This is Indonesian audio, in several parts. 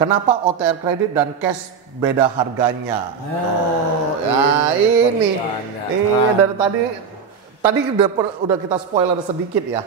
Kenapa OTR kredit dan cash beda harganya? Ini dari tadi udah kita spoiler sedikit ya.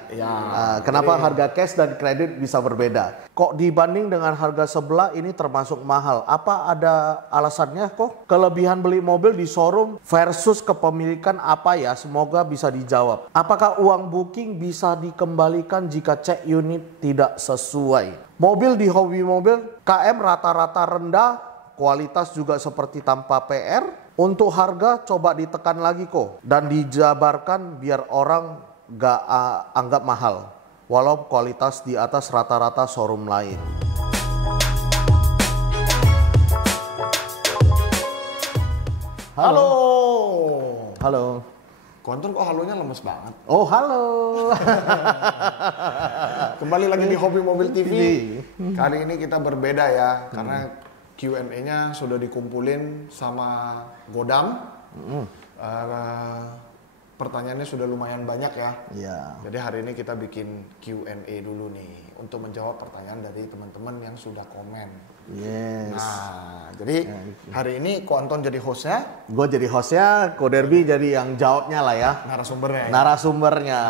Kenapa harga cash dan kredit bisa berbeda? Kok dibanding dengan harga sebelah ini termasuk mahal? Apa ada alasannya kok? Kelebihan beli mobil di showroom versus kepemilikan apa ya? Semoga bisa dijawab. Apakah uang booking bisa dikembalikan jika cek unit tidak sesuai? Mobil di hobi mobil KM rata-rata rendah, kualitas juga seperti tanpa PR. Untuk harga coba ditekan lagi kok dan dijabarkan biar orang gak anggap mahal. Walau kualitas di atas rata-rata showroom lain. Halo. Halo. Konton kok halonya lemes banget. Oh halo. Kembali lagi di Hobi Mobil TV. Kali ini kita berbeda ya, karena Q&A-nya sudah dikumpulin sama Godam. Pertanyaannya sudah lumayan banyak ya. Iya. Jadi hari ini kita bikin Q&A dulu nih untuk menjawab pertanyaan dari teman-teman yang sudah komen. Yes. Nah, jadi hari ini Ko Anton jadi hostnya. Gue jadi hostnya, Ko Derby jadi yang jawabnya lah ya. Narasumbernya. Narasumbernya.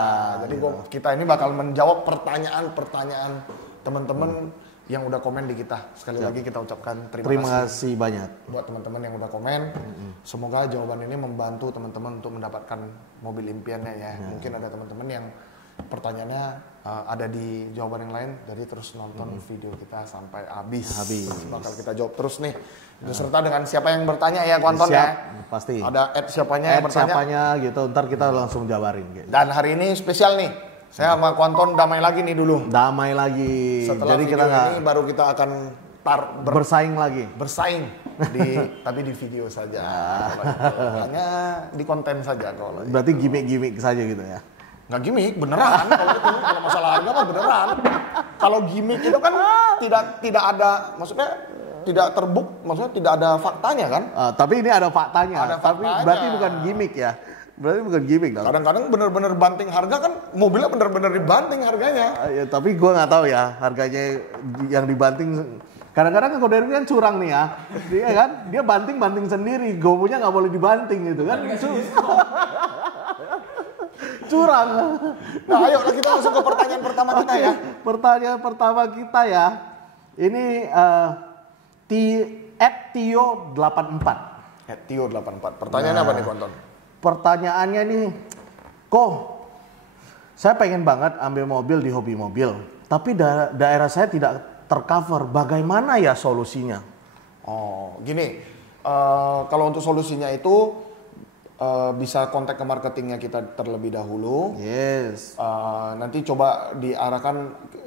Jadi kita ini bakal menjawab pertanyaan-pertanyaan teman-teman yang udah komen di kita. Sekali lagi kita ucapkan terima kasih banyak buat teman-teman yang udah komen. Semoga jawaban ini membantu teman-teman untuk mendapatkan mobil impiannya ya. Mungkin ada teman-teman yang pertanyaannya ada di jawaban yang lain, jadi terus nonton video kita sampai habis. Bakal kita jawab terus nih. Beserta dengan siapa yang bertanya ya, Konton ya. Pasti. Ada siapanya yang bertanya. Siapanya gitu, ntar kita langsung jabarin. Gitu. Dan hari ini spesial nih. Saya sama Konton damai lagi nih dulu. Damai lagi. Setelah jadi video kita ini baru kita akan bersaing lagi. Bersaing tapi di video saja. Hanya di konten saja kalau. Berarti gimmick-gimmick saja gitu ya. Nggak gimmick, beneran. Kalau masalah harga mah beneran. Kalau gimmick itu kan tidak ada, maksudnya tidak maksudnya tidak ada faktanya kan? Tapi ini ada faktanya. Ada faktanya. Tapi berarti bukan gimmick ya. Berarti bukan gimmick dong. Kadang-kadang bener-bener banting harga kan, mobilnya bener-bener dibanting harganya. Ya, tapi gue nggak tahu ya harganya yang dibanting. Kadang-kadang Koder kan curang nih ya. Dia kan, dia banting sendiri. Gue punya nggak boleh dibanting gitu kan. Curang. Nah, ayo kita langsung ke pertanyaan pertama kita ya. Pertanyaan pertama kita ya. Ini Tio84. Tio84. Pertanyaannya apa nih, Konton? Pertanyaannya nih, saya pengen banget ambil mobil di hobi mobil, tapi daerah saya tidak tercover. Bagaimana ya solusinya? Oh, gini. Kalau untuk solusinya itu bisa kontak ke marketingnya kita terlebih dahulu. Yes. Nanti coba diarahkan,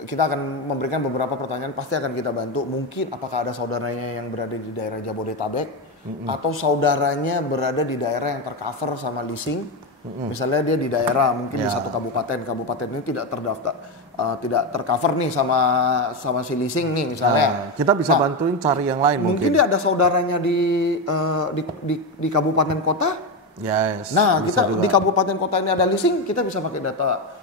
kita akan memberikan beberapa pertanyaan, pasti akan kita bantu. Mungkin apakah ada saudaranya yang berada di daerah Jabodetabek, atau saudaranya berada di daerah yang tercover sama leasing. Misalnya dia di daerah mungkin di satu kabupaten ini tidak terdaftar, tidak tercover nih sama si leasing nih misalnya. Kita bisa bantuin cari yang lain mungkin dia ada saudaranya di kabupaten kota. Yes. Nah, kita di kabupaten kota ini ada leasing, kita bisa pakai data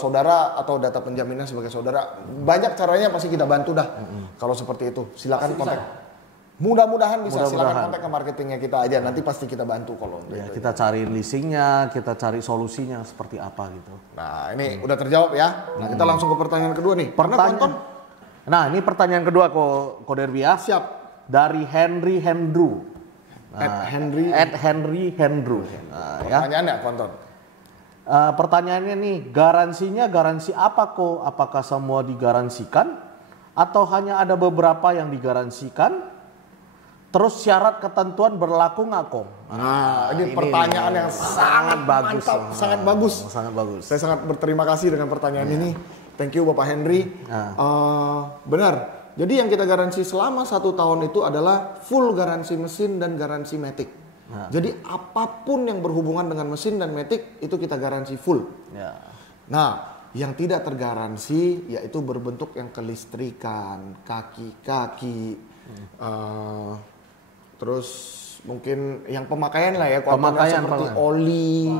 saudara atau data penjaminan sebagai saudara. Banyak caranya, pasti kita bantu dah. Kalau seperti itu, silakan kontak. Mudah-mudahan bisa. Silakan kontak ke marketingnya kita aja. Nanti pasti kita bantu kalau ya, kita cari leasingnya, kita cari solusinya seperti apa gitu. Nah, ini udah terjawab ya. Nah, kita langsung ke pertanyaan kedua nih. Nah, ini pertanyaan kedua Ko Derby ya. Siap. Dari Henry Hendru. Henry Hendru. Ya. Pertanyaannya, Konton. Pertanyaannya nih, garansi apa kok? Apakah semua digaransikan atau hanya ada beberapa yang digaransikan? Terus syarat ketentuan berlaku nggak kok? Nah, ini pertanyaan yang sangat bagus, sangat bagus. Sangat bagus. Saya sangat berterima kasih dengan pertanyaan ini. Thank you Bapak Henry. Benar. Jadi yang kita garansi selama 1 tahun itu adalah full garansi mesin dan garansi matic. Jadi apapun yang berhubungan dengan mesin dan matic itu kita garansi full. Nah, yang tidak tergaransi yaitu berbentuk yang kelistrikan, kaki-kaki, terus mungkin yang pemakaian lah ya, pemakaian seperti oli,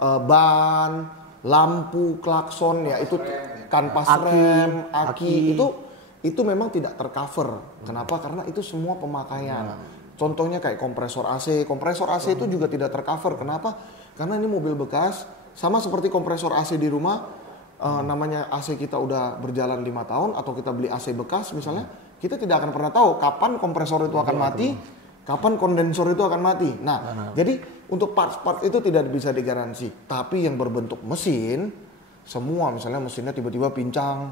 ban, lampu, klakson ya itu kanvas rem, aki itu itu memang tidak tercover. Kenapa? Karena itu semua pemakaian. Contohnya kayak kompresor AC. Kompresor AC itu juga tidak tercover. Kenapa? Karena ini mobil bekas, sama seperti kompresor AC di rumah, namanya AC kita udah berjalan 5 tahun atau kita beli AC bekas misalnya, kita tidak akan pernah tahu kapan kompresor itu akan mati, kapan kondensor itu akan mati. Nah, jadi untuk parts-parts itu tidak bisa digaransi. Tapi yang berbentuk mesin, semua misalnya mesinnya tiba-tiba pincang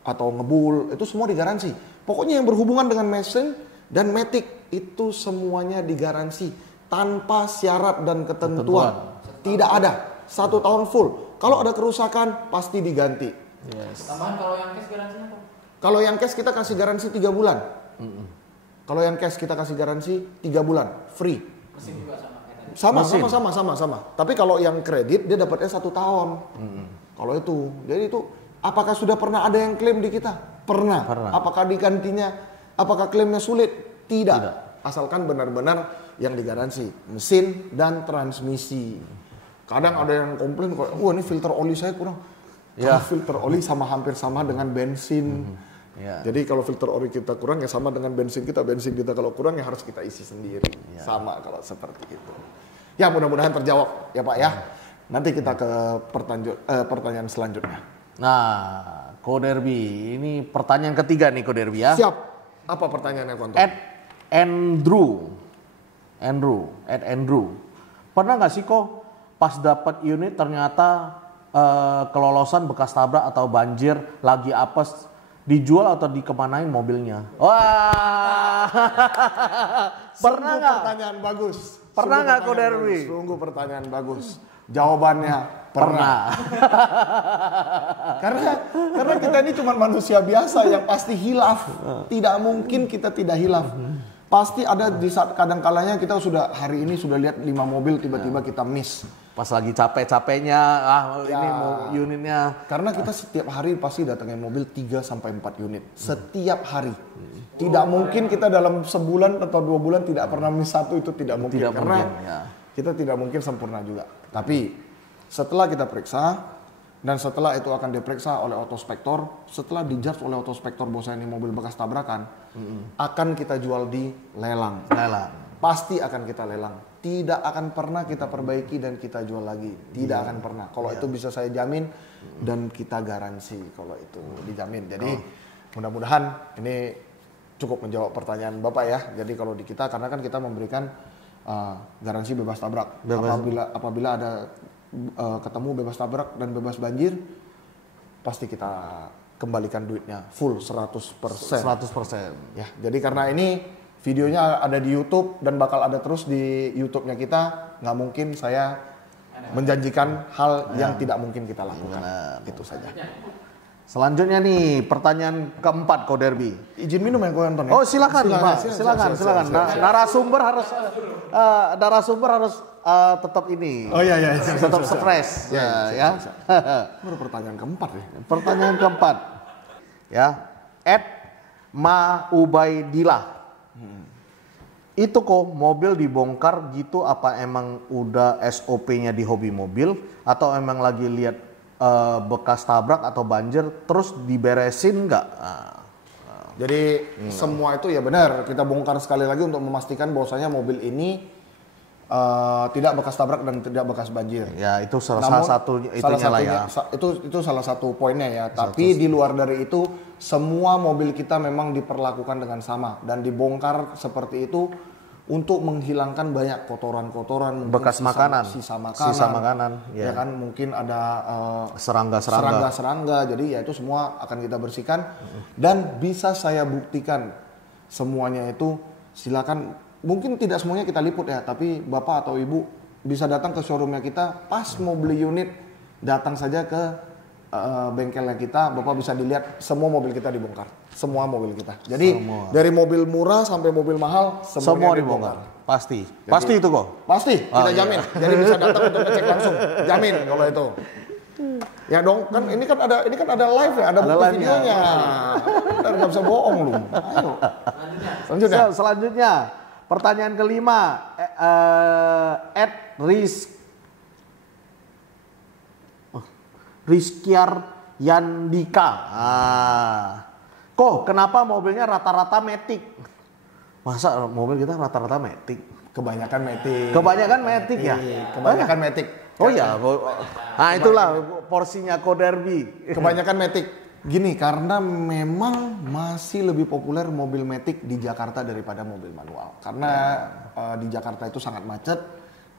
atau ngebul, itu semua digaransi. Pokoknya yang berhubungan dengan mesin dan matic itu semuanya digaransi tanpa syarat dan ketentuan. Tidak ada 1 tahun full. Kalau ada kerusakan pasti diganti. Tambahan kalau yang cash garansinya apa? Kalau yang cash kita kasih garansi 3 bulan. Kalau yang cash kita kasih garansi 3 bulan free. Mesin juga sama kayak tadi. Sama. Tapi kalau yang kredit dia dapatnya 1 tahun. Kalau itu, jadi itu apakah sudah pernah ada yang klaim di kita? Pernah. Apakah digantinya? Apakah klaimnya sulit? Tidak. Asalkan benar-benar yang digaransi mesin dan transmisi. Kadang ada yang komplain, wah ini filter oli saya kurang. Karena filter oli hampir sama dengan bensin. Jadi kalau filter oli kita kurang ya sama dengan bensin kita kalau kurang ya harus kita isi sendiri. Sama kalau seperti itu. Ya mudah-mudahan terjawab ya Pak ya. Nanti kita ke pertanyaan selanjutnya. Nah, Ko Derby, ini pertanyaan ketiga nih Ko Derby ya. Siap. Apa pertanyaannya Konto? Andrew. Pernah nggak sih kok pas dapat unit ternyata kelolosan bekas tabrak atau banjir lagi apes, dijual atau dikemanain mobilnya? Wah. Pernah nggak? Pertanyaan bagus. Pernah nggak Ko Derby? Sungguh pertanyaan bagus. Jawabannya pernah. karena kita ini cuma manusia biasa yang pasti hilaf. Tidak mungkin kita tidak hilaf. Pasti ada di saat kadang-kalanya kita hari ini sudah lihat 5 mobil tiba-tiba kita miss. Pas lagi capek-capeknya, ini mau unitnya. Karena kita setiap hari pasti datangin mobil 3 sampai 4 unit. Setiap hari. Tidak mungkin kita dalam sebulan atau 2 bulan tidak pernah miss satu, itu tidak mungkin. Karena kita tidak mungkin sempurna juga. Tapi setelah kita periksa dan setelah itu akan diperiksa oleh autospektor, setelah dijudge oleh autospektor bahwa ini mobil bekas tabrakan, akan kita jual di lelang. Pasti akan kita lelang. Tidak akan pernah kita perbaiki dan kita jual lagi. Tidak akan pernah. Kalau itu bisa saya jamin dan kita garansi kalau itu dijamin. Jadi mudah-mudahan ini cukup menjawab pertanyaan Bapak ya. Jadi kalau di kita, karena kan kita memberikan garansi bebas tabrak. Apabila ada ketemu bebas tabrak dan bebas banjir, pasti kita kembalikan duitnya full 100%. Ya, jadi karena ini videonya ada di YouTube dan bakal ada terus di YouTube-nya kita, nggak mungkin saya menjanjikan hal yang tidak mungkin kita lakukan. Itu saja. Selanjutnya nih, pertanyaan keempat Ko Derby. Izin minum ya Ko Anton? Oh silakan Pak, silakan. Narasumber harus tetap ini. Oh iya. Tetap stres. Ya. Baru pertanyaan keempat ya. Pertanyaan keempat. Ya. @Maubaidillah. Itu kok mobil dibongkar gitu, apa emang udah SOP-nya di hobi mobil atau emang lagi lihat bekas tabrak atau banjir terus diberesin nggak? Jadi semua itu ya benar, kita bongkar sekali lagi untuk memastikan bahwasanya mobil ini tidak bekas tabrak dan tidak bekas banjir. Ya itu salah satu itunya lah ya. Itu salah satu poinnya ya. Tapi di luar dari itu semua mobil kita memang diperlakukan dengan sama dan dibongkar seperti itu untuk menghilangkan banyak kotoran-kotoran, bekas sisa makanan, ya kan, mungkin ada serangga. Jadi ya itu semua akan kita bersihkan dan bisa saya buktikan semuanya itu. Silakan, mungkin tidak semuanya kita liput ya, tapi Bapak atau Ibu bisa datang ke showroomnya kita pas mau beli unit, datang saja ke bengkelnya kita, Bapak bisa dilihat semua mobil kita dibongkar, semua mobil kita. Jadi dari mobil murah sampai mobil mahal semua dibongkar. Pasti itu kok. Pasti, kita jamin. Jadi bisa datang untuk ngecek langsung, jamin kalau itu. Ya dong, kan ini kan ada live ya, ada bukti videonya. Ntar nggak bisa bohong lu. Ayo. Selanjutnya, pertanyaan kelima, Rizkyar Yandika. Kok kenapa mobilnya rata-rata Matic? Masa mobil kita rata-rata Matic? Kebanyakan Matic. Kebanyakan Matic ya? Kebanyakan Matic. Oh iya. Nah itulah porsinya Koderbi. Kebanyakan Matic. Gini, karena memang masih lebih populer mobil Matic di Jakarta daripada mobil manual. Karena di Jakarta itu sangat macet,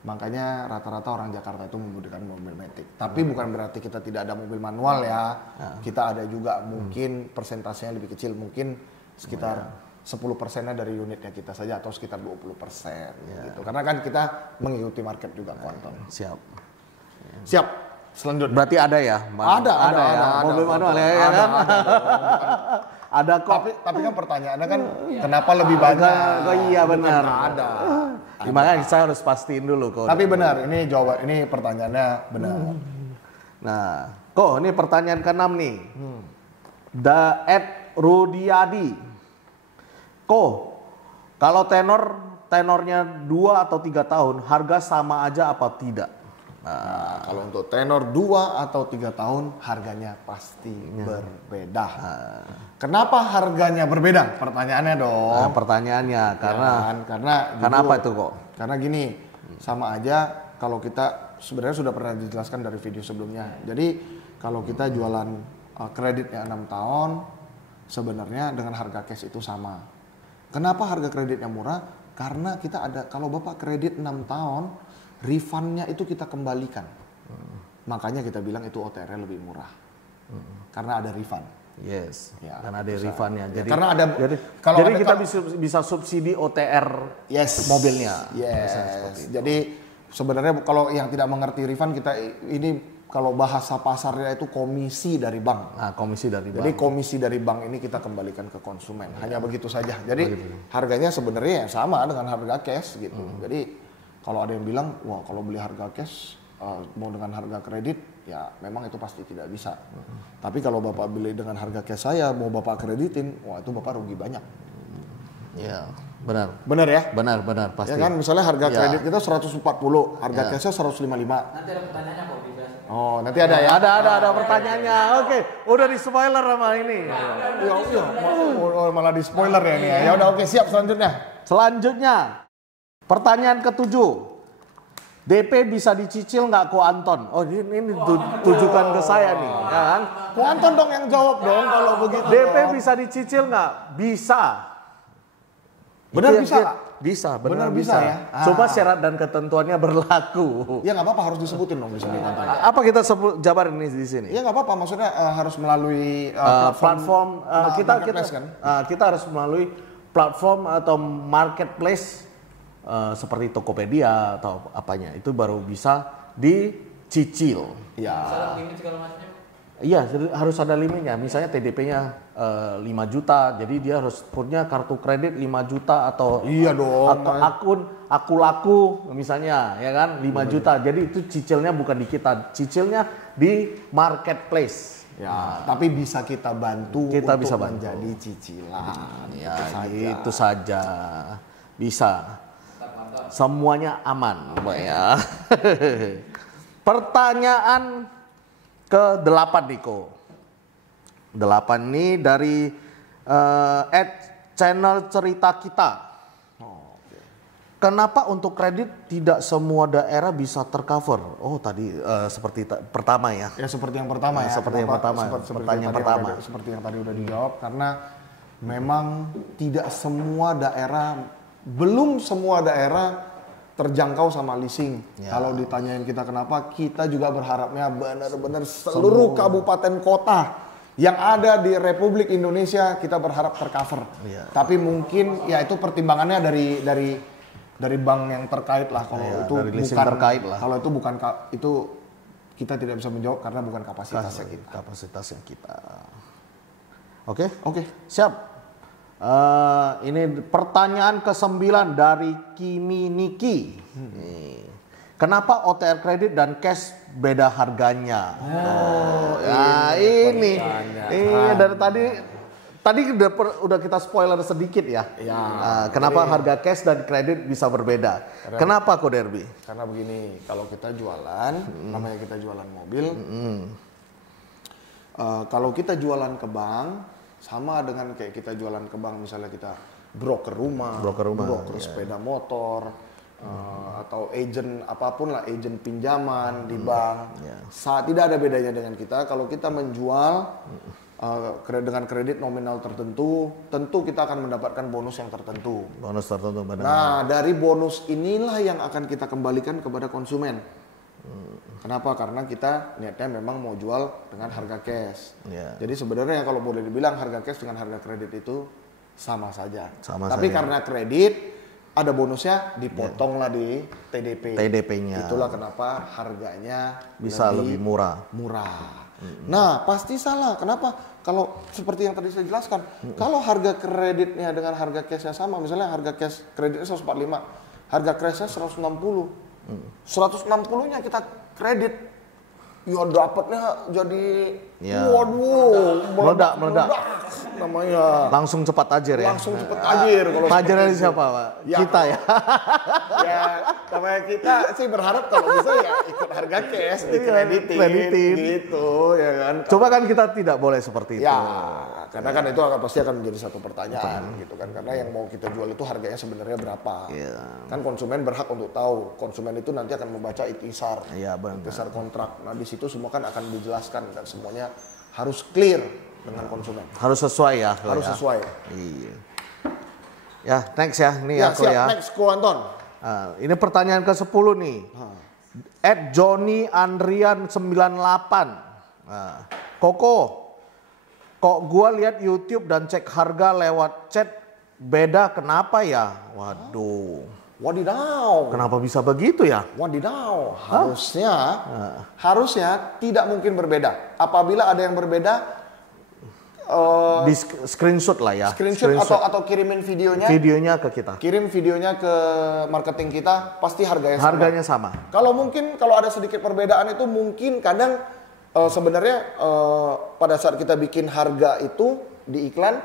makanya rata-rata orang Jakarta itu menggunakan mobil Matic. Tapi bukan berarti kita tidak ada mobil manual ya. Kita ada juga, mungkin persentasenya lebih kecil, mungkin sekitar 10%-nya dari unitnya kita saja atau sekitar 20% gitu. Karena kan kita mengikuti market juga Quantum. Siap. Selanjutnya. Berarti ada ya? Ada. Mobil manual ya kan? Ada kok. Tapi kan pertanyaannya kan kenapa lebih banyak? Oh iya benar. Ada. Makanya saya harus pastiin dulu kok. Tapi benar, ini pertanyaannya benar. Nah, kok ini pertanyaan ke-6 nih. Ed Rudiadi. Kok kalau tenornya 2 atau 3 tahun, harga sama aja apa tidak? Nah, kalau untuk tenor 2 atau 3 tahun harganya pasti berbeda. Kenapa harganya berbeda? Pertanyaannya dong. Nah, pertanyaannya karena apa itu kok? Karena gini, sama aja kalau kita sebenarnya sudah pernah dijelaskan dari video sebelumnya. Jadi kalau kita jualan kreditnya 6 tahun, sebenarnya dengan harga cash itu sama. Kenapa harga kreditnya murah? Karena kita ada, kalau Bapak kredit 6 tahun, refundnya itu kita kembalikan. Makanya kita bilang itu OTR lebih murah. Karena ada refund. Yes. Ya, karena ada refundnya. Jadi karena ada. Jadi kita bisa subsidi OTR mobilnya. Yes. Jadi sebenarnya kalau yang tidak mengerti refund, kita ini kalau bahasa pasarnya itu komisi dari bank. Nah, komisi dari bank. Jadi komisi dari bank ini kita kembalikan ke konsumen. Hanya begitu saja. Jadi harganya sebenarnya sama dengan harga cash gitu. Jadi kalau ada yang bilang, wah kalau beli harga cash mau dengan harga kredit, ya memang itu pasti tidak bisa. Tapi kalau Bapak beli dengan harga cash saya, mau Bapak kreditin, wah itu Bapak rugi banyak. Ya, benar. Benar ya? Benar, pasti. Ya kan, misalnya harga kredit kita 140, harga cashnya 155. Nanti ada pertanyaannya kok bisa. Oh, nanti ada ya? Ada pertanyaannya. Oke, udah di spoiler sama ini. Malah di spoiler ya ini ya. Ya udah, oke, siap Selanjutnya, pertanyaan ke-7. DP bisa dicicil nggak Ko Anton? Oh ini tujukan ke saya nih, ya kan? Ko Anton dong yang jawab dong kalau begitu. DP bisa dicicil nggak? Bisa. Benar bisa? Bisa, benar bisa ya. Coba syarat dan ketentuannya berlaku. Ya nggak apa-apa, harus disebutin dong bisa dikonten. Apa kita sebut jabarin ini di sini? Ya nggak apa-apa, maksudnya harus melalui platform kita harus melalui platform atau marketplace seperti Tokopedia atau apanya, itu baru bisa dicicil. Ya. Iya, harus ada limitnya. Misalnya TDP-nya 5 juta, jadi dia harus punya kartu kredit 5 juta atau iya dong. Atau akun aku laku misalnya, ya kan 5 juta. Jadi itu cicilnya bukan di kita, cicilnya di marketplace. Ya, tapi bisa kita bantu kita untuk bisa bantu menjadi cicilan. Ya, itu saja. Bisa. Semuanya aman, Mbak ya. Pertanyaan ke-8 Niko. 8 nih dari channel cerita kita. Kenapa untuk kredit tidak semua daerah bisa tercover? Oh tadi seperti pertama ya. Ya seperti yang pertama ya. Seperti yang pertama. Pertanyaan pertama. Seperti yang tadi udah dijawab, karena memang tidak semua daerah, belum semua daerah terjangkau sama leasing. Ya. Kalau ditanyain kita kenapa, kita juga berharapnya benar-benar seluruh kabupaten kota yang ada di Republik Indonesia kita berharap tercover. Ya. Tapi mungkin ya itu pertimbangannya dari bank yang terkait lah. Kalau itu bukan terkait lah. Kalau itu bukan itu kita tidak bisa menjawab karena bukan kapasitasnya kita. Kapasitasnya kita. Oke? Oke. Siap. Ini pertanyaan ke-9 dari Kimi Niki. Kenapa OTR kredit dan cash beda harganya? Ini dari tadi udah kita spoiler sedikit ya. Kenapa harga cash dan kredit bisa berbeda? Kenapa Ko Derby? Karena begini, kalau kita jualan, namanya kita jualan mobil. Kalau kita jualan ke bank, sama dengan kayak kita jualan ke bank, misalnya kita broker rumah, broker sepeda motor, atau agent apapun lah, agent pinjaman di bank. Tidak ada bedanya dengan kita. Kalau kita menjual dengan kredit nominal tertentu, tentu kita akan mendapatkan bonus yang tertentu. Bonus tertentu, benar. Nah, dari bonus inilah yang akan kita kembalikan kepada konsumen. Kenapa? Karena kita niatnya memang mau jual dengan harga cash. Jadi sebenarnya kalau boleh dibilang harga cash dengan harga kredit itu sama saja. Tapi karena kredit ada bonusnya, dipotong lah di TDP-nya. Itulah kenapa harganya bisa lebih murah. Nah, pasti salah. Kenapa? Kalau seperti yang tadi saya jelaskan, kalau harga kreditnya dengan harga cashnya sama, misalnya harga cash kreditnya 145, harga cashnya 160. 160-nya kita kredit, ya dapatnya jadi waduh, meledak namanya. Langsung cepat tajir ya. Langsung cepat tajir. Kalau tajirnya siapa, Pak? Ya, kita ya. Ya, namanya kita sih berharap kalau bisa ya ikut harga cash dikreditin gitu ya kan. Coba kan kita tidak boleh seperti itu. Ya, karena kan itu pasti akan menjadi satu pertanyaan gitu kan. Karena yang mau kita jual itu harganya sebenarnya berapa. Kan konsumen berhak untuk tahu. Konsumen itu nanti akan membaca ikhtisar. Ikhtisar kontrak. Nah, di situ semua kan akan dijelaskan dan semuanya harus clear dengan konsumen. Harus sesuai ya. Harus sesuai. Iya. Ya, next ya. Ini ya, aku siap, ya. Next, Ko Anton. Ini pertanyaan ke-10 nih. @Johnny_Andrian98. Koko, kok gua lihat YouTube dan cek harga lewat chat beda, kenapa ya? Waduh. Wadidaw. Kenapa bisa begitu ya? Wadidaw. Harusnya tidak mungkin berbeda. Apabila ada yang berbeda, di screenshot lah ya. Screenshot. Atau kirimin videonya. Videonya ke kita. Kirim videonya ke marketing kita, pasti harganya sama. Kalau ada sedikit perbedaan itu mungkin kadang sebenarnya pada saat kita bikin harga itu di iklan,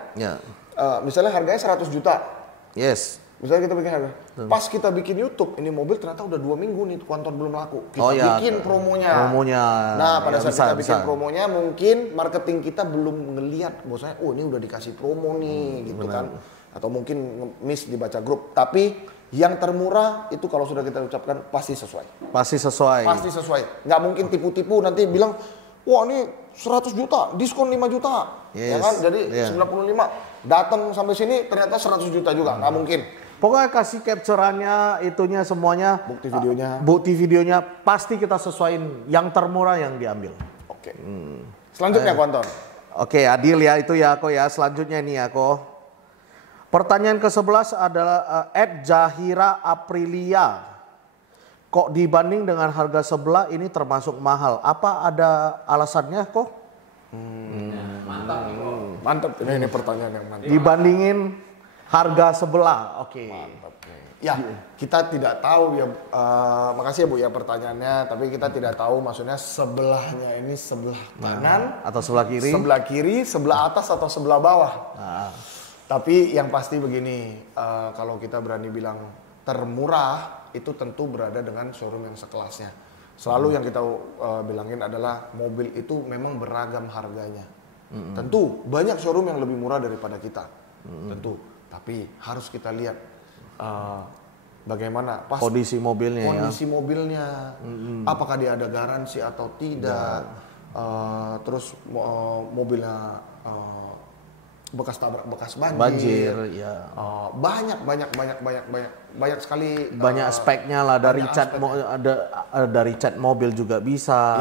misalnya harganya 100 juta. Yes. Misalnya kita bikin harga. Pas kita bikin YouTube, ini mobil ternyata udah 2 minggu nih Kuanton belum laku. Kita bikin promonya. Nah, pada saat kita bikin promonya, mungkin marketing kita belum ngelihat bahwasanya ini udah dikasih promo nih gitu kan. Atau mungkin miss dibaca grup. Tapi yang termurah itu kalau sudah kita ucapkan pasti sesuai. Pasti sesuai. Nggak mungkin tipu-tipu nanti bilang, wah ini 100 juta, diskon 5 juta. Ya kan? Jadi 95. Datang sampai sini ternyata 100 juta juga. Nggak mungkin. Pokoknya kasih capture-annya, itunya semuanya. Bukti videonya pasti kita sesuaiin yang termurah yang diambil. Oke. Selanjutnya Kuanton. Oke, adil ya itu ya Ko ya. Selanjutnya ini ya Ko. Pertanyaan ke-11 adalah @Jahira Aprilia. Kok dibanding dengan harga sebelah ini termasuk mahal? Apa ada alasannya Ko? Mantap. Ini pertanyaan yang mantap. Dibandingin harga sebelah, oke. Mantap. Ya, kita tidak tahu ya. Makasih ya Bu ya pertanyaannya. Tapi kita tidak tahu maksudnya sebelahnya ini sebelah kanan atau sebelah kiri, sebelah atas atau sebelah bawah. Tapi yang pasti begini, kalau kita berani bilang termurah itu tentu berada dengan showroom yang sekelasnya. Selalu yang kita bilangin adalah mobil itu memang beragam harganya. Tentu banyak showroom yang lebih murah daripada kita. Tentu. Tapi harus kita lihat bagaimana kondisi mobilnya. Apakah dia ada garansi atau tidak. Terus mobilnya bekas tabrak, bekas banjir. Banyak sekali. Banyak speknya lah, dari cat dari cat mobil juga bisa.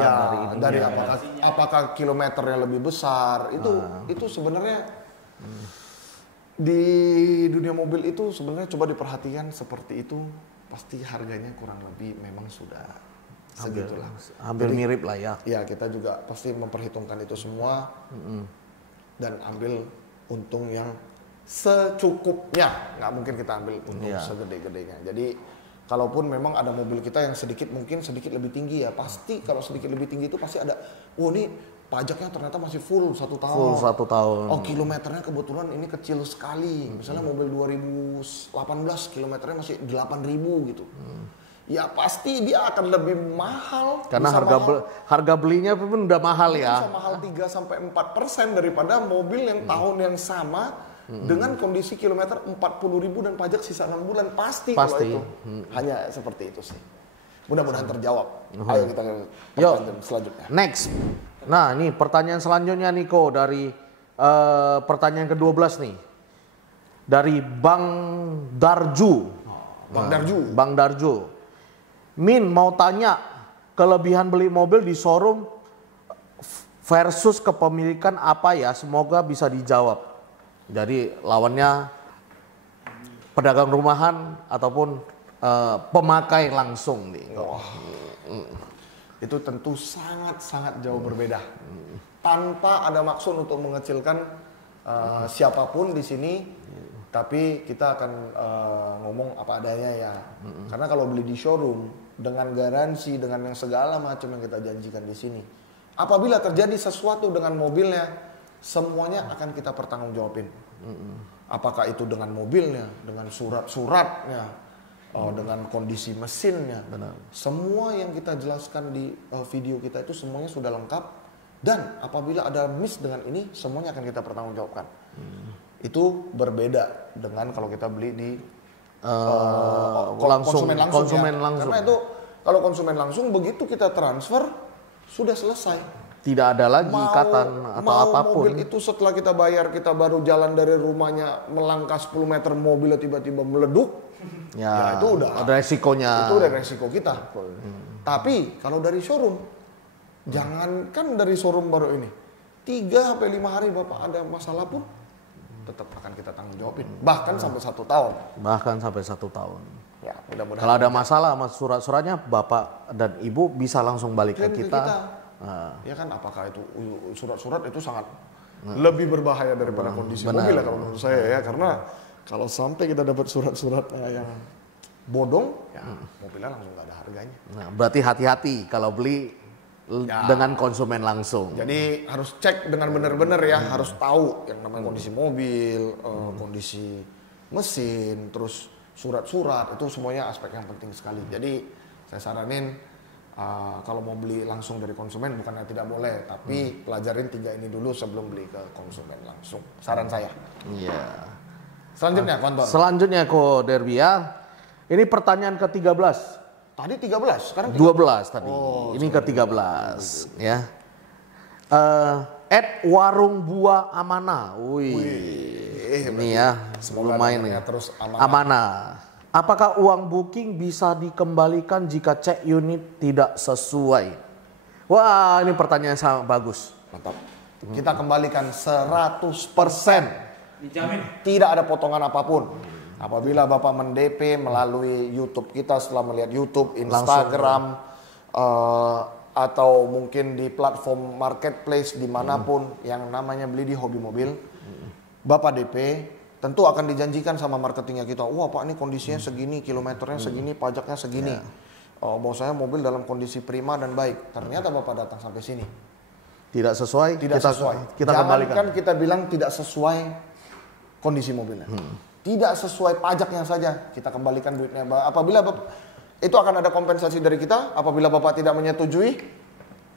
Dari apakah kilometernya lebih besar. Itu sebenarnya di dunia mobil itu sebenarnya coba diperhatikan seperti itu, pasti harganya kurang lebih memang sudah segitulah. Hampir mirip lah ya. Ya, kita juga pasti memperhitungkan itu semua dan ambil untung yang secukupnya. Nggak mungkin kita ambil untung segede-gedenya. Jadi kalaupun memang ada mobil kita yang mungkin sedikit lebih tinggi ya, pasti kalau sedikit lebih tinggi itu pasti ada, ini pajaknya ternyata masih full 1 tahun. Full 1 tahun. Oh, kilometernya kebetulan ini kecil sekali. Misalnya mobil 2018 kilometernya masih 8.000 gitu. ya pasti dia akan lebih mahal. Karena Bisa harga belinya pun udah mahal ya. Bisa mahal 3-4% daripada mobil yang tahun yang sama dengan kondisi kilometer 40.000 dan pajak sisa 6 bulan. Pasti. Kalau itu. Hanya seperti itu sih. Mudah-mudahan terjawab. Ayo kita ke pertanyaan selanjutnya. Next. Nah ini pertanyaan selanjutnya Niko dari pertanyaan ke-12 nih. Dari Bang Darju. Bang Darju. Min mau tanya kelebihan beli mobil di showroom versus kepemilikan apa ya? Semoga bisa dijawab. Jadi lawannya pedagang rumahan ataupun pemakai langsung nih. Itu tentu sangat-sangat jauh berbeda. Tanpa ada maksud untuk mengecilkan siapapun di sini. Tapi kita akan ngomong apa adanya ya. Karena kalau beli di showroom dengan garansi, dengan yang segala macam yang kita janjikan di sini, apabila terjadi sesuatu dengan mobilnya, semuanya akan kita pertanggungjawabin. Apakah itu dengan mobilnya, dengan surat-suratnya, dengan kondisi mesinnya, semua yang kita jelaskan di video kita itu semuanya sudah lengkap. Dan apabila ada miss dengan ini, semuanya akan kita pertanggungjawabkan. Itu berbeda dengan kalau kita beli di konsumen langsung. Karena itu kalau konsumen langsung begitu kita transfer sudah selesai. Tidak ada lagi ikatan atau apapun. Mobil itu setelah kita bayar, kita baru jalan dari rumahnya melangkah 10 meter mobilnya tiba-tiba meleduk. Ya itu udah ada resikonya. Itu udah resiko kita. Tapi kalau dari showroom, jangankan dari showroom baru ini, 3-5 hari Bapak ada masalah pun tetap akan kita tanggung jawabin, bahkan sampai 1 tahun. Ya, mudah-mudahan. Kalau ada masalah sama surat-suratnya, Bapak dan Ibu bisa langsung balik ke kita. Ya kan, apakah itu surat-surat itu sangat lebih berbahaya daripada kondisi mobil ya kalau menurut saya ya, karena kalau sampai kita dapat surat-surat yang bodong, ya mobilnya langsung nggak ada harganya. Nah, berarti hati-hati kalau beli dengan konsumen langsung. Jadi harus cek dengan benar-benar ya, harus tahu yang namanya kondisi mobil, kondisi mesin, terus surat-surat, itu semuanya aspek yang penting sekali. Jadi saya saranin kalau mau beli langsung dari konsumen bukannya tidak boleh, tapi pelajarin 3 ini dulu sebelum beli ke konsumen langsung. Saran saya. Iya. Selanjutnya Kontor. Selanjutnya Ko Derbia. Ini pertanyaan ke-13. Tadi 13, sekarang 12 tadi. Ini ke-13 ya. Warung Buah Amanah. Ini ya, lumayan ya. Terus Amanah. Apakah uang booking bisa dikembalikan jika cek unit tidak sesuai? Wah, ini pertanyaan sangat bagus. Mantap. Kita kembalikan 100%. Dijamin. Tidak ada potongan apapun. Apabila Bapak mendp melalui YouTube kita setelah melihat YouTube, Instagram, atau mungkin di platform marketplace dimanapun yang namanya beli di hobi mobil, Bapak DP, tentu akan dijanjikan sama marketingnya kita, wah Pak ini kondisinya segini, kilometernya segini, pajaknya segini. Bahwa saya mobil dalam kondisi prima dan baik. Ternyata Bapak datang sampai sini. Tidak sesuai, kita kembalikan. Jangan kita bilang tidak sesuai kondisi mobilnya. Tidak sesuai pajaknya saja, kita kembalikan duitnya. Apabila itu akan ada kompensasi dari kita. Apabila Bapak tidak menyetujui,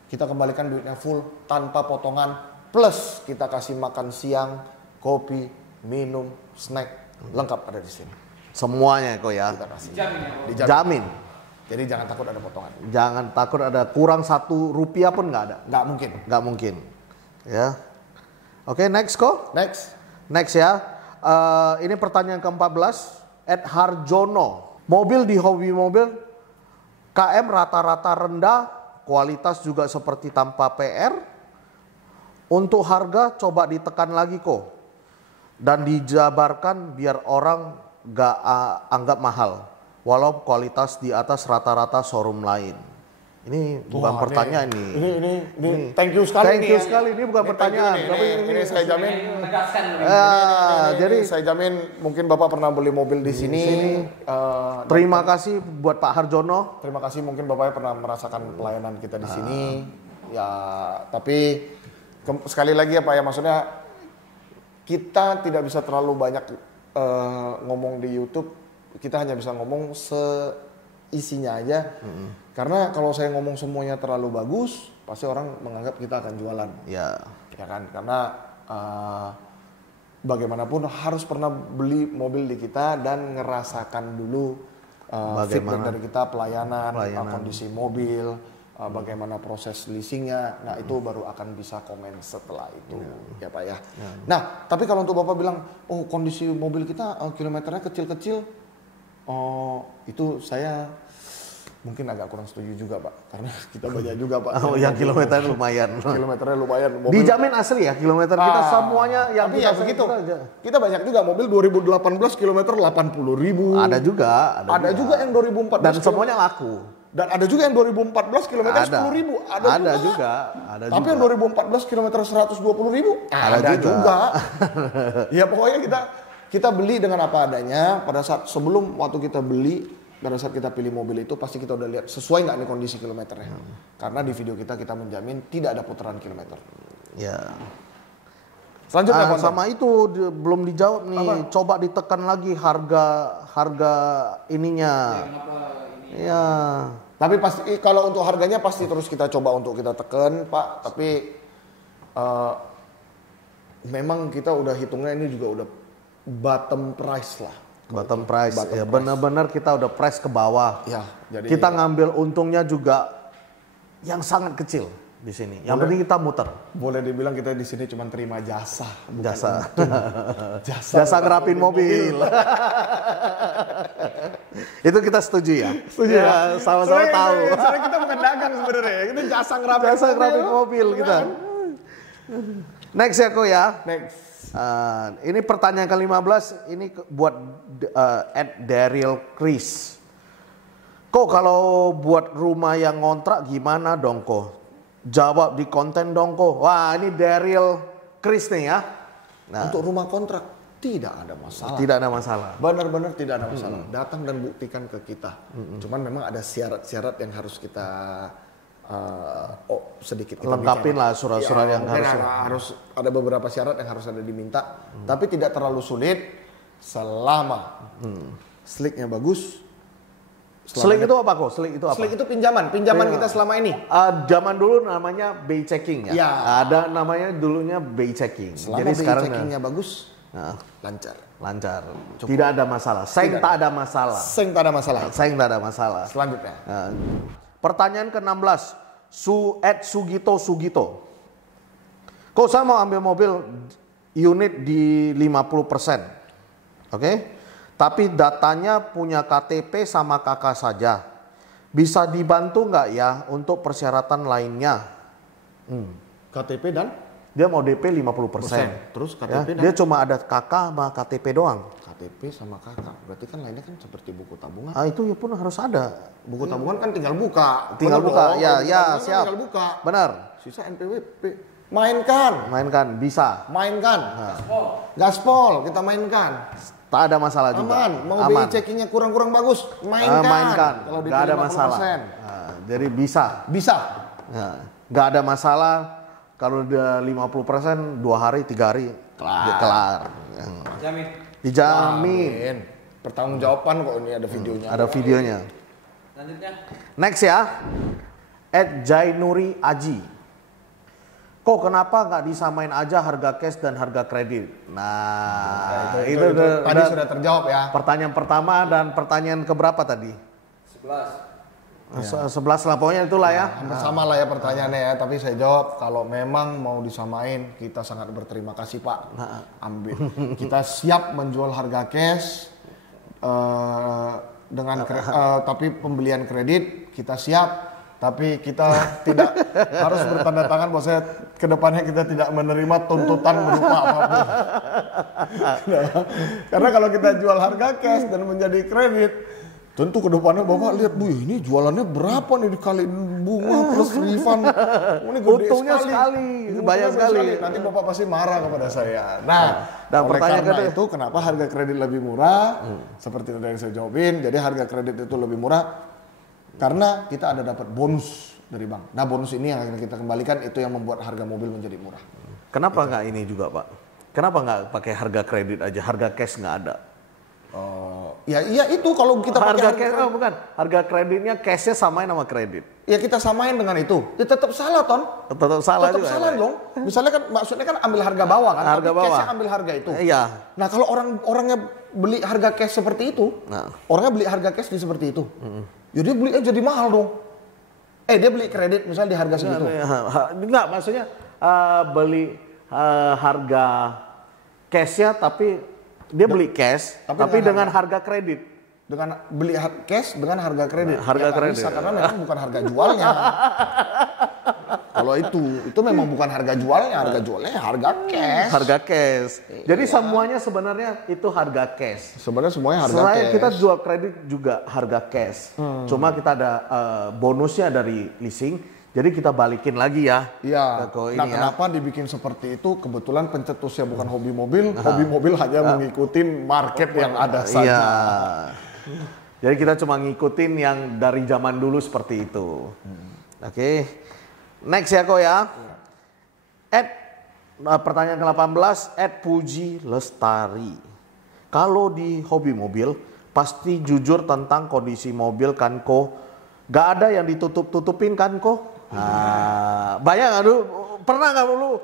kita kembalikan duitnya full tanpa potongan. Plus kita kasih makan siang, kopi, minum, snack, lengkap ada di sini. Semuanya kok ya. Kita kasih. Dijamin. Jadi jangan takut ada potongan. Jangan takut ada kurang Rp1 pun nggak ada. Nggak mungkin. Ya. Oke, next kok. Next ya. Ini pertanyaan ke-14. Harjono. Mobil di hobi mobil KM rata-rata rendah, kualitas juga seperti tanpa PR. Untuk harga coba ditekan lagi kok. Dan dijabarkan biar orang gak anggap mahal. Walau kualitas di atas rata-rata showroom lain. Ini bukan pertanyaan nih. Ini thank you sekali. Thank you sekali. Ini bukan pertanyaan. Ini saya jamin. Jadi saya jamin mungkin Bapak pernah beli mobil di sini. Terima kasih buat Pak Harjono. Terima kasih mungkin Bapaknya pernah merasakan pelayanan kita di sini. Ya, tapi sekali lagi ya Pak ya, maksudnya kita tidak bisa terlalu banyak ngomong di YouTube. Kita hanya bisa ngomong isinya aja. Karena kalau saya ngomong semuanya terlalu bagus, pasti orang menganggap kita akan jualan. Ya. Ya kan? Karena bagaimanapun harus pernah beli mobil di kita dan ngerasakan dulu feedback dari kita, pelayanan. Kondisi mobil, bagaimana proses leasingnya. Nah itu baru akan bisa komen setelah itu, ya Pak ya. Nah tapi kalau untuk Bapak bilang, oh kondisi mobil kita kilometernya kecil-kecil, itu saya mungkin agak kurang setuju juga Pak, karena kita banyak juga Pak. Oh yang kilometer lumayan. Kilometernya lumayan. Mobil, dijamin asli ya kilometer kita semuanya yang tapi ya begitu. Kita banyak juga mobil 2018 kilometer 80.000. Ada juga. Ada juga yang 2014. Dan semuanya laku. Dan ada juga yang 2014 kilometer 10.000. Ada juga. Tapi yang 2014 kilometer 120.000 ada juga. Ya pokoknya kita beli dengan apa adanya. Pada saat sebelum waktu kita beli, pada saat kita pilih mobil itu pasti kita udah lihat sesuai nggak nih kondisi kilometernya. Karena di video kita menjamin tidak ada putaran kilometer. Ya. Selanjutnya sama itu belum dijawab nih. Apa? Coba ditekan lagi harga ininya. Ya. Tapi pasti kalau untuk harganya pasti terus kita coba untuk kita tekan Pak. Tapi memang kita udah hitungnya ini juga udah bottom price lah. Bottom price, ya benar-benar kita udah price ke bawah. Ya, jadi kita ngambil untungnya juga yang sangat kecil di sini. Yang penting kita muter. Boleh dibilang kita di sini cuma terima jasa, jasa ngerapin mobil. Itu kita setuju ya. Setuju ya. Sama-sama tahu. Soalnya kita bukan dagang sebenarnya. Kita jasa ngerapin mobil kita. Next ya Ko ya. Next. Ini pertanyaan ke-15, ini buat Daryl Chris. Kok kalau buat rumah yang ngontrak gimana dong Ko? Jawab di konten dong Ko. Wah ini Daryl Chris nih ya. Nah, untuk rumah kontrak tidak ada masalah. Tidak ada masalah. Benar-benar tidak ada masalah. Datang dan buktikan ke kita. Cuman memang ada syarat-syarat yang harus kita sedikit kita lengkapin lah surat-surat yang harus ada beberapa syarat yang harus ada diminta, tapi tidak terlalu sulit selama slicknya bagus. Slick itu apa kok? Slick itu apa? Slick itu pinjaman kita selama ini. Zaman dulu namanya bay checking ya. Ada namanya dulunya bay checking. Selama jadi bay checkingnya bagus, lancar. Tidak ada masalah. Seng tak ada masalah. Seng tak ada masalah. Selanjutnya. Pertanyaan ke-16, Sugito. Kok saya mau ambil mobil unit di 50%. Oke? Tapi datanya punya KTP sama kakak saja. Bisa dibantu nggak ya untuk persyaratan lainnya? KTP dan? Dia mau DP 50%. Terus KTP dan? Dia cuma ada kakak sama KTP doang. KTP sama kakak. Berarti kan lainnya kan seperti buku tabungan. Itu ya pun harus ada. Buku tabungan kan tinggal buka. Ya, siap. Tinggal buka. Benar. Sisa NPWP. Mainkan. Bisa. Gaspol kita mainkan. Tak ada masalah juga. Mau BI checkingnya kurang bagus, mainkan. Kalau nggak ada masalah. Jadi bisa. Nggak ada masalah. Kalau udah 50%, 2 hari, 3 hari kelar. Dijamin. Pertanggungjawaban kok, ini ada videonya. Ada videonya. Lanjutnya. Next ya. @Jainuri Aji. Kok kenapa nggak disamain aja harga cash dan harga kredit? Nah, itu tadi sudah terjawab ya. Pertanyaan pertama dan pertanyaan keberapa tadi? 11 lah, pokoknya itulah ya. Sama lah ya pertanyaannya ya, tapi saya jawab kalau memang mau disamain kita sangat berterima kasih Pak. Ambil. Kita siap menjual harga cash tapi pembelian kredit kita siap. Tapi kita tidak harus bertanda tangan bahwa kedepannya kita tidak menerima tuntutan berupa apapun. Karena kalau kita jual harga cash dan menjadi kredit, tentu kedepannya Bapak lihat, Bu ini jualannya berapa nih dikali bunga plus refund. Ini untungnya sekali, banyak sekali. Nanti Bapak pasti marah kepada saya. Nah, dan pertanyaan karena itu kenapa harga kredit lebih murah? Seperti yang saya jawabin, jadi harga kredit itu lebih murah. Karena kita ada dapat bonus dari bank. Nah bonus ini yang akan kita kembalikan, itu yang membuat harga mobil menjadi murah. Kenapa nggak ini juga Pak? Kenapa nggak pakai harga kredit aja, harga cash nggak ada? Ya iya itu kalau kita Harga pakai cash, bukan. Harga kreditnya cashnya samain sama kredit. ya kita samain dengan itu. Ya tetap salah Ton. Tetap salah Tetap juga. salah ya, Pak? dong. Misalnya kan maksudnya kan ambil harga bawah kan. Harga tapi bawah. cashnya ambil harga itu. Iya. Nah kalau orangnya beli harga cash seperti itu, orangnya beli harga cash di seperti itu. Ya dia belinya jadi mahal dong. Dia beli kredit misalnya di harga segitu. Enggak, maksudnya beli harga cashnya tapi dia beli cash tapi dengan harga kredit. Dengan beli cash dengan harga kredit. Harga kredit. Bisa, karena memang bukan harga jualnya. Kalau itu memang bukan harga jualnya harga cash. Harga cash. Jadi semuanya sebenarnya itu harga cash. Sebenarnya semuanya harga Selain cash. kita jual kredit juga harga cash. Cuma kita ada bonusnya dari leasing. Jadi kita balikin lagi ya. Iya. Nah, kenapa dibikin seperti itu? Kebetulan pencetusnya bukan hobi mobil. Hobi mobil hanya mengikuti market yang ada saja. Iya. Jadi kita cuma ngikutin yang dari zaman dulu seperti itu. Oke. Next ya Ko ya. Pertanyaan ke-18, Puji Lestari. Kalau di hobi mobil, pasti jujur tentang kondisi mobil kan Ko. Gak ada yang ditutup-tutupin kan Ko? Banyak gak lu? Pernah gak lu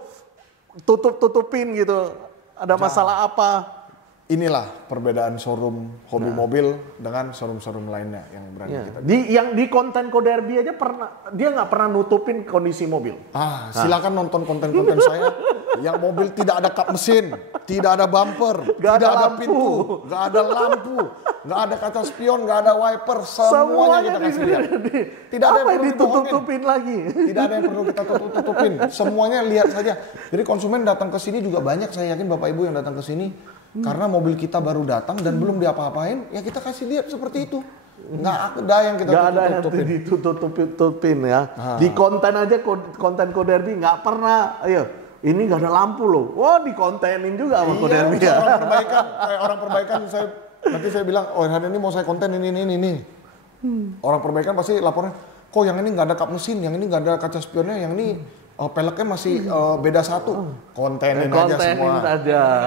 tutup-tutupin gitu? Ada masalah apa? Inilah perbedaan showroom hobi mobil dengan showroom-showroom lainnya yang berani kita. Di konten Koderbi aja dia nggak pernah nutupin kondisi mobil. Silakan nonton konten-konten saya yang mobil tidak ada kap mesin, tidak ada bumper, Gak tidak ada ada lampu. pintu, nggak ada lampu, nggak ada kaca spion, nggak ada wiper, semuanya kita kasih lihat. Tidak ada yang perlu ditutup-tutupin lagi. Tidak ada yang perlu kita tutupin. Semuanya lihat saja. Jadi konsumen datang ke sini juga banyak, saya yakin Bapak Ibu yang datang ke sini. Karena mobil kita baru datang dan belum diapa-apain, ya kita kasih lihat seperti itu. Nggak ada yang kita tutupin ya. Di konten aja, konten Koderbi nggak pernah. Ayo, ini nggak ada lampu loh. Wah, dikontenin juga sama Koderbi ya. Orang perbaikan, nanti saya bilang, hari ini mau saya konten ini. Orang perbaikan pasti laporan, kok yang ini nggak ada kap mesin, yang ini nggak ada kaca spionnya, yang ini peleknya masih beda satu. Kontenin aja semua.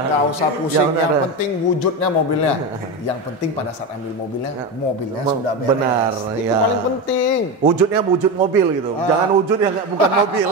Nggak usah pusing. Yang penting wujudnya mobilnya. Yang penting pada saat ambil mobilnya sudah beres. Benar. Itu paling penting. Wujudnya wujud mobil gitu. Jangan wujud yang bukan mobil.